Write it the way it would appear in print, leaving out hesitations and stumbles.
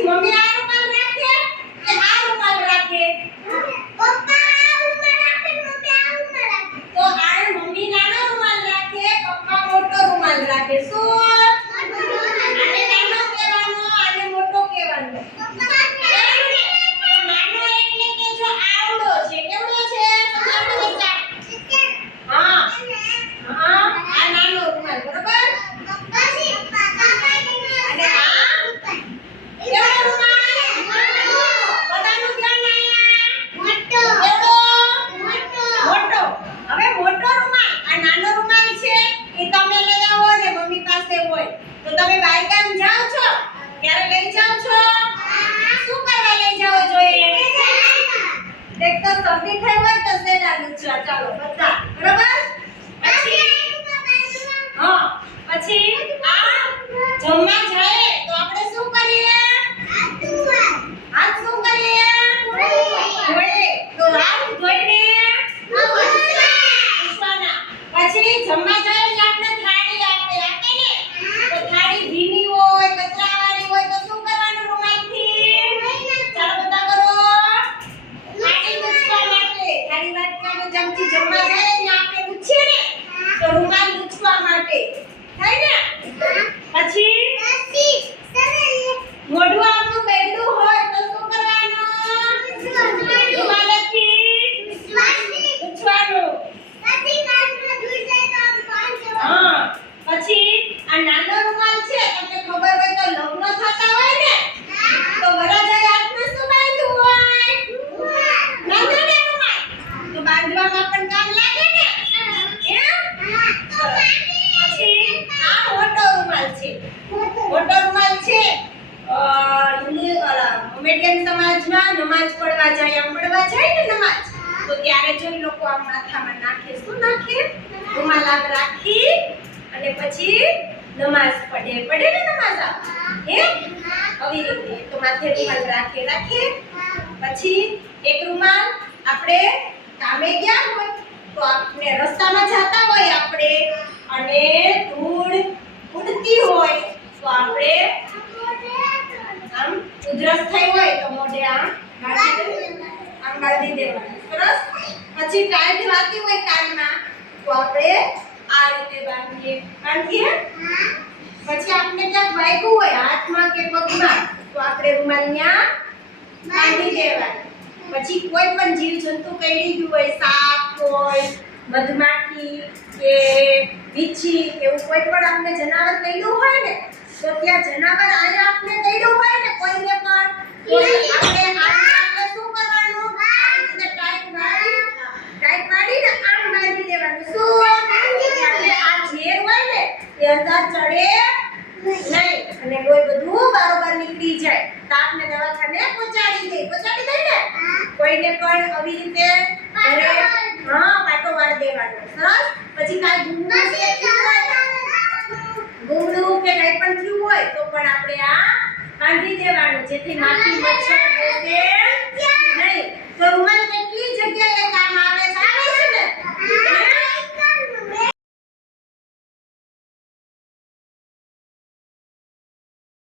પછી મમ્મી આ રૂમાલ રાખે કે આ રૂમાલ રાખે? પપ્પા આ રૂમાલ રાખે ને મમ્મી આ રૂમાલ રાખે. તો આ મમ્મી નાનો રૂમાલ રાખે, પપ્પા મોટો રૂમાલ રાખે. શું? આને નાનો કહેવાનો, આને મોટો કહેવાનો. નાનો એટલે કે જો આવડો છે, કેવડો છે? હા હા, આ નાનો રૂમાલ, બરોબર? પછી અને આ કેવડો રૂમાલ? બધાનું ધ્યાન અહીંયા. મોટો. હવે મોટો રૂમાલ, આ નાનો રૂમાલ છે એ તમે લઈ આવો ને મમ્મી પાસે હોય તો તમે બાયગામ જાઓ છો ત્યારે લઈ જાઓ છો? શું કરવા લઈ જાઓ જોઈએ? એક તો શરદી થઈ હોય તો સેના લૂછવા. ચાલો બધા, બરોબર? હા, પછી આ જમવા જાય તો આપણે શું કરીએ? હાથ શું કરીએ? ધોઈએ. તો હાથ ધોઈને પૂછવાના. પછી જમવા જાય એટલે આપણે થાળી આપે ને? તો થાળી ભીની હોય, કચરાવાળી હોય તો શું કરવાનું રૂમાલથી? ચાલો બધા કરો. થાળી લૂછવા માટે, થાળી વાટકાનો ચમચી જમવા જાય ને આપણે લૂછીએ ને તો રૂમાલ લૂછવા માટે થાય ને? પછી મોઢું આપણું બેઠું હોય તો શું કરવાનું? રૂમાલથી લૂછવાનું. હા, પછી આ નાનો રૂમાલ છે, તમને ખબર હોય તો લગ્ન થતા હોય ને તો વરરાજાએ હાથમાં શું બાંધ્યું હોય? નાનો ને રૂમાલ. તો બાંધવામાં પણ કામ લાગે ને? પછી આ મોટો રૂમાલ છે. મોટો રૂમાલ છે મીડિયમ સમાજમાં નમાજ પડવા જાય, આમ પડવા જાય ને નમાજ, તો ત્યારે જો લોકો આ માથામાં નાખે. શું નાખે? રૂમાલ આમ રાખી અને પછી નમાજ પડે ને નમાજ હે આવી રીતે. તો માથે રૂમાલ રાખે. પછી એક રૂમાલ આપણે કામે ગયા હોય તો આપણે રસ્તામાં જતા હોય આપણે અને ધૂળ ઉડતી હોય તો આપણે આમ ઉધરસ થઈ હોય તો મોઢે આમ બાંધી દેવાનું. સરસ. પછી ટાઈટ વાગી હોય કાનમાં તો આપણે આ રીતે બાંધીએ. પછી આપણે ક્યાંક વાગ્યું હોય હાથમાં કે પગમાં તો આપણે રૂમાલ ત્યાં બાંધી દેવાનું. પછી કોઈ પણ જીવજંતુ કરડી ગયું હોય, સાપ હોય, મધમાખી કે વીછી એવું કોઈ પણ આપણે જનાવર કરડ્યું હોય ને તો ત્યાં જનાવર આયા આપણે કરડ્યું હોય ને કોઈને પણ તો આપણે આપણે શું કરવાનું? આ રીતે ટાઈટ વાળીને આમ બાંધી દેવાનું. શું? એટલે આ ઝેર હોય ને એ અંદર ચડે નહીં અને કોઈ બધું બરોબર નીકળી જાય. તો આપણે દવાખાને પહોંચાડી દે ને કોઈને પણ આવી રીતે પાટો વાળી દેવાનો. સરસ. પછી કાંઈ ગુંગળું કે કંઈ પણ થયું હોય તો પણ આપણે આ બાંધી દેવાનું જેથી માખી મચ્છર બેસે